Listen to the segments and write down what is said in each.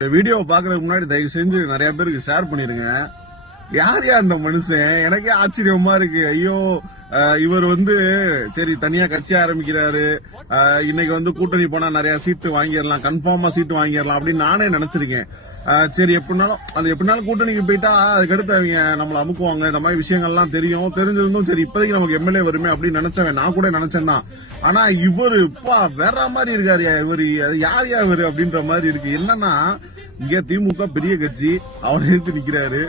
இந்த வீடியோ பாக்குறதுக்கு முன்னாடி தயவு செஞ்சு நிறைய பேருக்கு ஷேர் பண்ணிருங்க. யார் அந்த மனுஷன்? எனக்கே ஆச்சரியமா இருக்கு. ஐயோ, இவர் சரி தனியா கட்சி ஆரம்பிக்கிறாரு, இன்னைக்கு கூட்டணி போனா நிறைய சீட்டு வாங்கிடலாம், கன்ஃபார்மா சீட்டு வாங்கிடலாம் அப்படின்னு நானே நினைச்சிருக்கேன். சரி எப்படினாலும் கூட்டணிக்கு போயிட்டா அதுக்கடுத்து அவங்க நம்மள அமுக்குவாங்க, இந்த மாதிரி விஷயங்கள்லாம் தெரிஞ்சிருந்தும் சரி இப்போதைக்கு நமக்கு எம்எல்ஏ வருமே அப்படின்னு நினைச்சவன், நான் கூட நினைச்சேன் தான். ஆனா இவரு வேற மாதிரி இருக்காரு. இவரு யார் இவரு அப்படின்ற மாதிரி இருக்கு. என்னன்னா, இங்க திமுக பெரிய கட்சி, அவனை எதிர்த்து நிக்கிறாரு.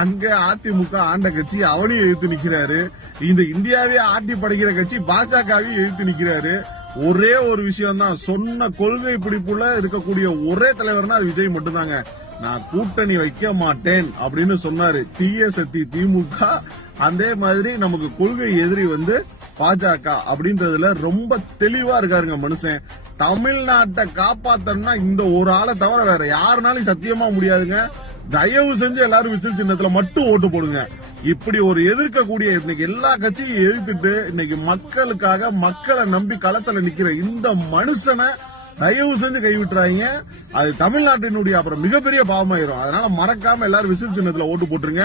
அங்க அதிமுக ஆண்ட கட்சி, அவனையும் எதிர்த்து நிக்கிறாரு. இந்த இந்தியாவே ஆட்டி படைக்கிற கட்சி பாஜகவையும் எதிர்த்து நிக்கிறாரு. ஒரே ஒரு விஷயம் தான், சொன்ன கொள்கை பிடிப்புல இருக்கக்கூடிய ஒரே தலைவர்னா அது விஜய் மட்டும்தாங்க. நான் கூட்டணி வைக்க மாட்டேன் அப்படின்னு சொன்னாரு. தீய சக்தி திமுக, அதே மாதிரி நமக்கு கொள்கை எதிரி பாஜக அப்படின்றதுல ரொம்ப தெளிவா இருக்காருங்க மனுஷன். தமிழ்நாட்டை காப்பாத்தனா இந்த ஒரு ஆளை தவிர வேற யாருனாலும் சத்தியமா முடியாதுங்க. தயவு செஞ்சு எல்லாரும் விசில் சின்னத்துல மட்டும் ஓட்டு போடுங்க. இப்படி ஒரு எதிர்க்கக்கூடிய இன்னைக்கு எல்லா கட்சியும் எதிர்த்துட்டு இன்னைக்கு மக்களுக்காக மக்களை நம்பி களத்துல நிக்கிற இந்த மனுஷனை தயவு செஞ்சு கைவிட்டுறாங்க. அது தமிழ்நாட்டினுடைய அப்புறம் மிகப்பெரிய பாவமாயிரும். அதனால மறக்காம எல்லாரும் விசில் சின்னத்துல ஓட்டு போட்டுருங்க.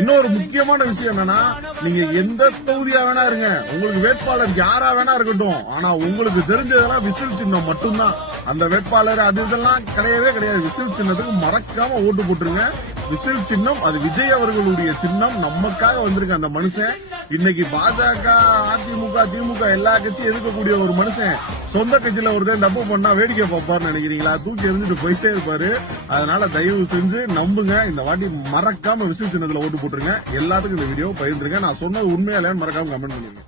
இன்னொரு முக்கியமான விஷயம் என்னன்னா, நீங்க எந்த தொகுதியா வேணா இருங்க, உங்களுக்கு வேட்பாளர் யாரா வேணா இருக்கட்டும், ஆனா உங்களுக்கு தெரிஞ்சதெல்லாம் விசில் சின்னம் மட்டும்தான். அந்த வேட்பாளர் அது இதெல்லாம் கிடையவே கிடையாது. விசில் சின்னத்துக்கு மறக்காம ஓட்டு போட்டுருங்க. விசில் சின்னம் அது விஜய் அவர்களுடைய சின்னம். நமக்காக வந்திருக்க அந்த மனுஷன் இன்னைக்கு பாஜக, அதிமுக, திமுக எல்லா கட்சியும் எதிர்க்கக்கூடிய ஒரு மனுஷன் சொந்த கட்சியில ஒருத்தர் தப்பு பண்ணா வேடிக்கை பார்ப்பாருன்னு நினைக்கிறீங்களா? தூக்கி எறிஞ்சிட்டு போயிட்டே இருப்பாரு. அதனால தயவு செஞ்சு நம்புங்க. இந்த வாட்டி மறக்காம விசில் சின்னத்துல ஓட்டு போட்டுருங்க. எல்லாத்துக்கும் இந்த வீடியோ பகிர்ந்துருங்க. நான் சொன்னது உண்மையா இல்லையான்னு மறக்காம கமெண்ட் பண்ணுங்க.